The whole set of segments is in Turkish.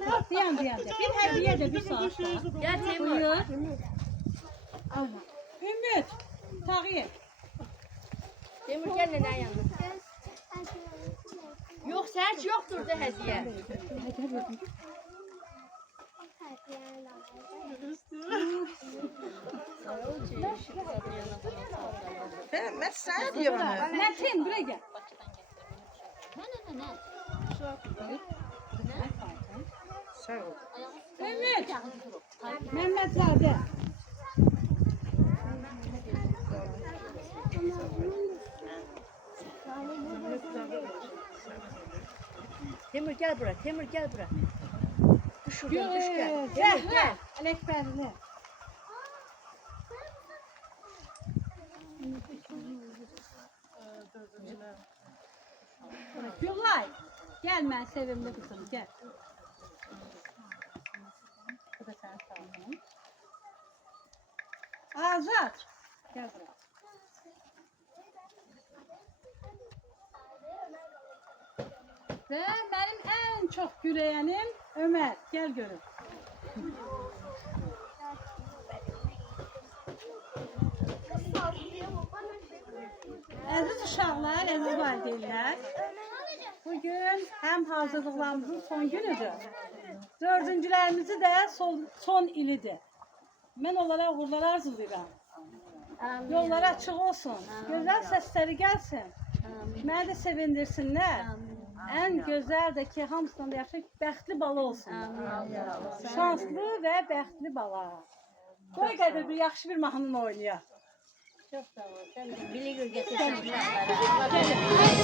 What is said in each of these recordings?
Dayan. Bir hediye de bir saat. Gel Temur. Buyur. Ümit. Tağıye. Temur gel nenen yanına. Yok sen hiç yoktur da hediye. Ben sana diyorum. Metin buraya gel. Sağ ol. Ümit. Mehmet Zade. Temur gel buraya. Temur gel buraya. Düş şuradan Gel. düş gel. Gel. Temur gel. Alekberli. Gülay. Gel ben sevimli kızım gel. Bu da sen sağ ol. Azat. Gel buraya. Ve benim en çok güleyenim Ömer. Gel görün. Əziz uşaqlar, əziz valideynlər, bugün həm hazırlıqlarımızın son günüdür, dördüncülərimizi də son ilidir. Mən onlara uğurlar arzulayıram. Yolları açıq olsun, gözəl səsləri gəlsin, məni də sevindirsinlər. Ən gözəl də ki, hamısından da yaxşı, bəxtli bala olsun. Şanslı və bəxtli bala. Qoy qədər bir yaxşı bir mahnını oynayaq. Çok sağ ol. Sen biligür getirsen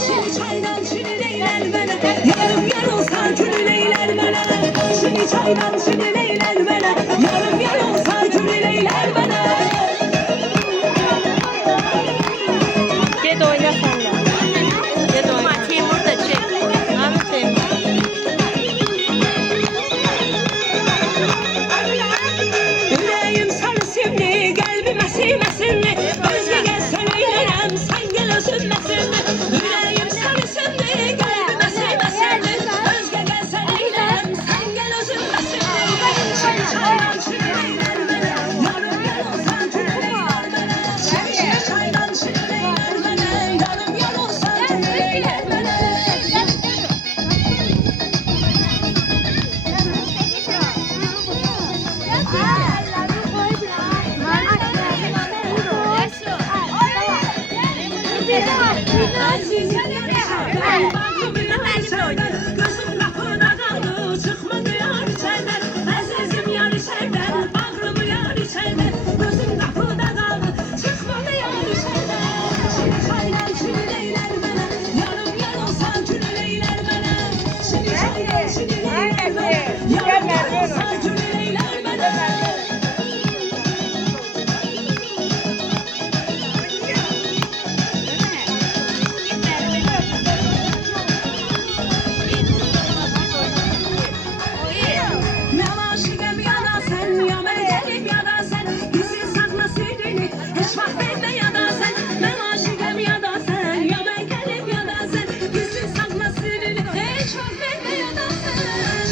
Şimdi çaydan şünüleyler bana, yarım yar olsa külüleyler bana. Şimdi çaydan şünüleyler bana, yarım yar olsa külüleyler bana. Gel oyna sen de. Gel oyna. Timur da çek. Abi Timur. Yüreğim sarı simli, kalbime silmesinli. Özge gelsen eylerim, sen gel özünmesinli. Yüreğim sarı simli, kalbime silmesinli. Özge gelsen eylerim, sen gel özünmesinli. Çaydan şünüleyler bana, yarım yar olsa külüleyler bana. Çaydan şünüleyler bana, yarım yar olsa külüleyler bana. Gözüm kapına kaldı, çıkmadı yar içeriden. Azizim yar içeriden, bağrımı yar içeriden. Gözüm kapına kaldı, çıkmadı yar içeriden. Şimdi çaydan şünüleyler bana, yarım yar olsan külüleyler bana. Şimdi çaydan şünüleyler bana, yarım yar olsan külüleyler bana. Ne aşıkım ya da sen, ya melikelim ya da sen. Gizli saklı sirrini, hiç vakt verme ya da sen. Ne aşıkım ya da sen, ya melikelim ya da sen. Gizli saklı sirrini, hiç vakt verme ya da sen.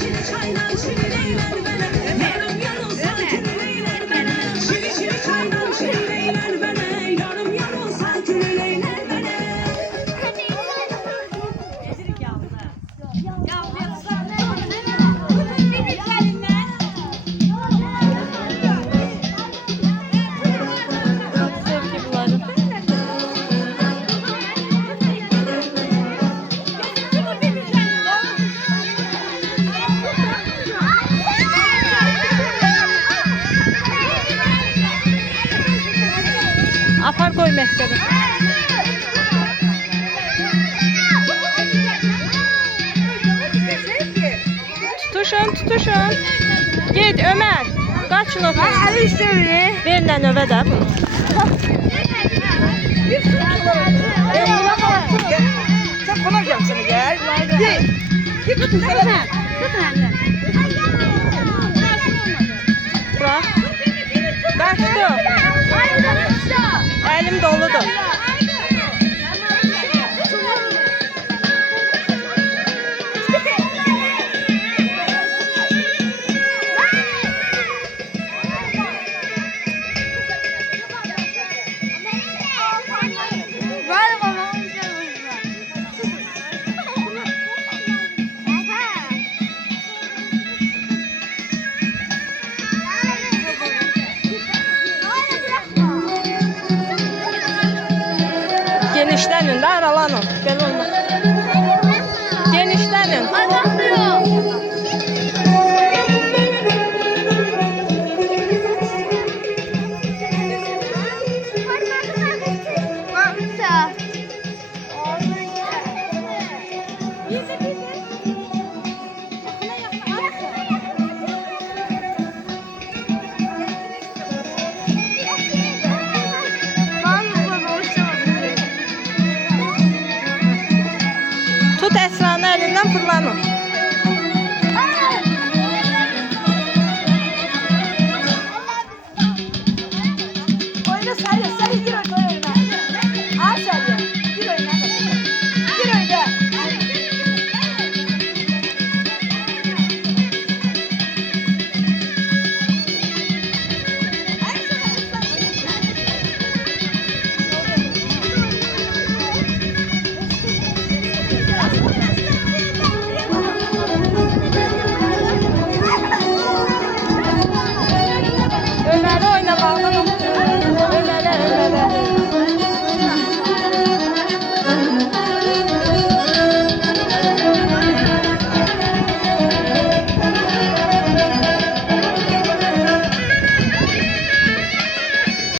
Şimdi çaydan şünüleyler bana, yarım yar olsa külüleyler bana. Şimdi çaydan şünüleyler bana, yarım yar olsa külüleyler bana. Sevgi bularım. Apar koy mektebe. Tutuşun. Git Ömer. Kaçın otur. Ver lan növə də bunu. Sen konak yapsana gel. Git. Git.